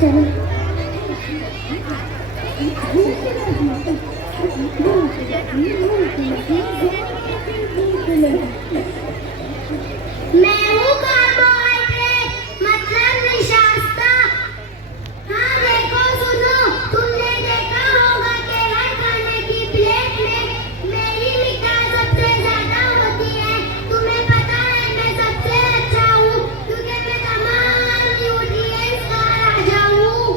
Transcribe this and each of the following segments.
चलो। मैं हूँ कार्बोहाइड्रेट, मतलब निशास्ता। हाँ देखो सुनो, तुमने देखा होगा कि हर खाने की प्लेट में मेरी मिठास सबसे ज्यादा होती है। तुम्हें पता है मैं सबसे अच्छा हूँ क्योंकि मैं तमाम न्यूट्रिएंट्स का राजा हूँ।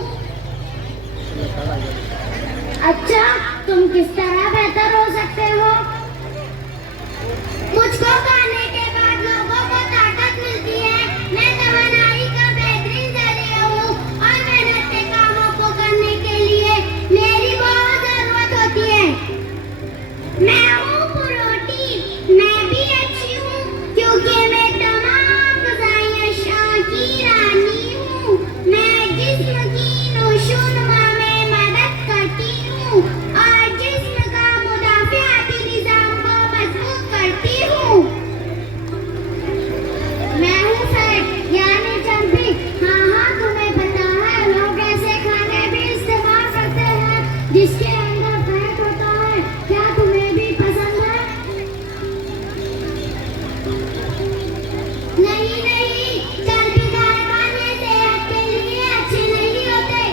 अच्छा, तुम किस तरह बेहतर हो सकते हो? मुझको खाने के बाद लोगों को ताकत मिलती है। मैं तवानाई का बेहतरीन जरिया हूँ और मेहनत के कामों को करने के लिए मेरी बहुत जरूरत होती है। मैं हूँ प्रोटीन, मैं भी अच्छी हूँ क्योंकि मैं तमाम ग़िज़ाइयों की रानी हूँ। मैं जिस्म की नशोनुमा में मदद करती हूँ और जिस्म का मुदाफ़ियाती निज़ाम को मजबूत करती हूँ। मैं हूँ फैट यानी चर्बी। हाँ हाँ, तुम्हें पता है लोग ऐसे खाने भी इस्तेमाल करते हैं जिसके अंदर फैट होता है। क्या तुम्हें भी पसंद है? नहीं नहीं, चर्बीदार खाने सेहत के लिए अच्छे नहीं होते।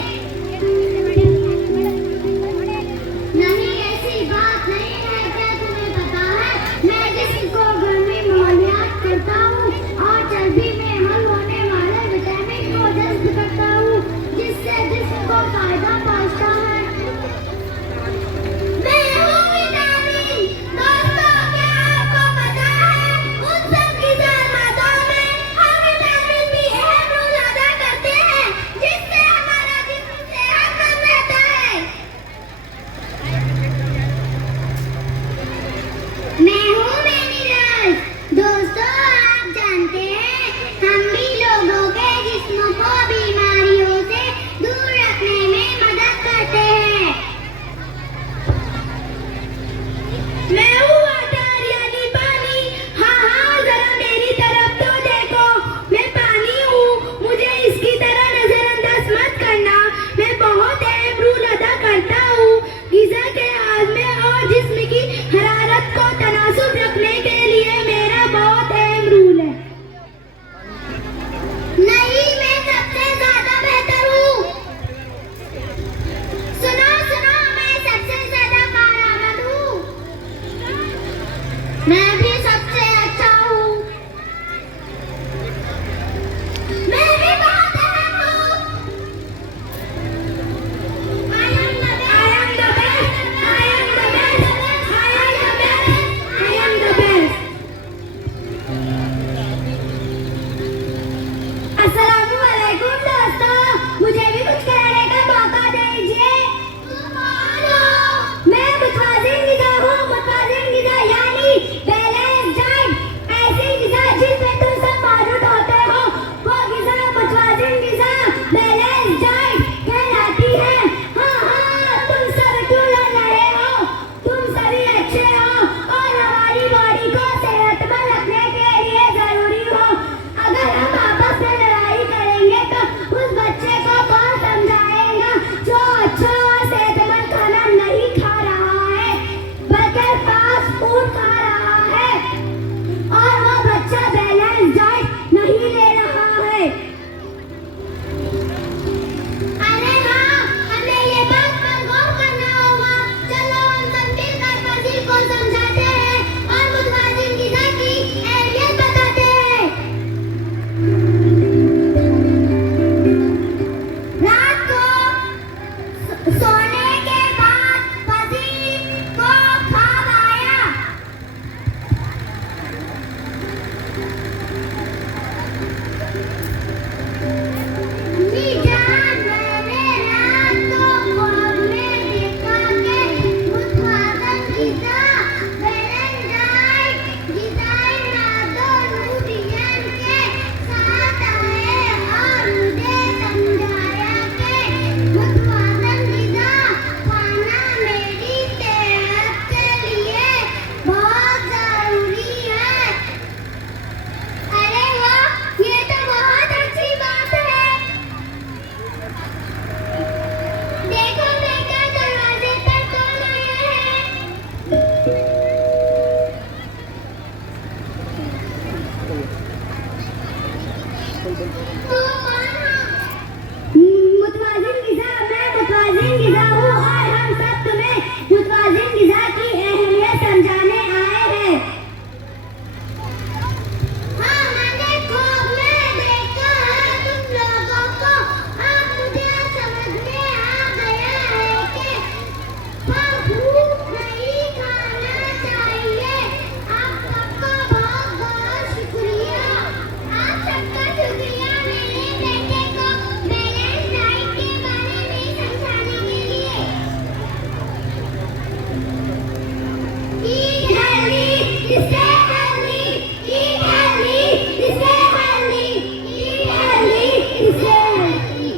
नहीं, ऐसी बात नहीं है। क्या तुम्हें पता है मैं जिस्म को गर्मी मुहैया करता हूँ और चर्बी में हल होने वाले तो कौन हो? मुतवाज़िन ग़िज़ा, मैं मुतवाज़िन ग़िज़ा हूँ और हम सब तुम्हें मुतवाज़िन ग़िज़ा की अहमियत समझाने आए हैं। हाँ, मैंने ख्वाब में देखा है तुम लोगों को। अब मुझे समझ में आ गया है कि भूख नहीं खाना चाहिए। आप सबका बहुत बहुत शुक्रिया। आप सबका शुक्रिया मेरे बेटे को बैलेंस डाइट के बारे में समझाने के लिए। Eat healthy, stay healthy. Eat healthy, stay healthy. Eat healthy, stay healthy.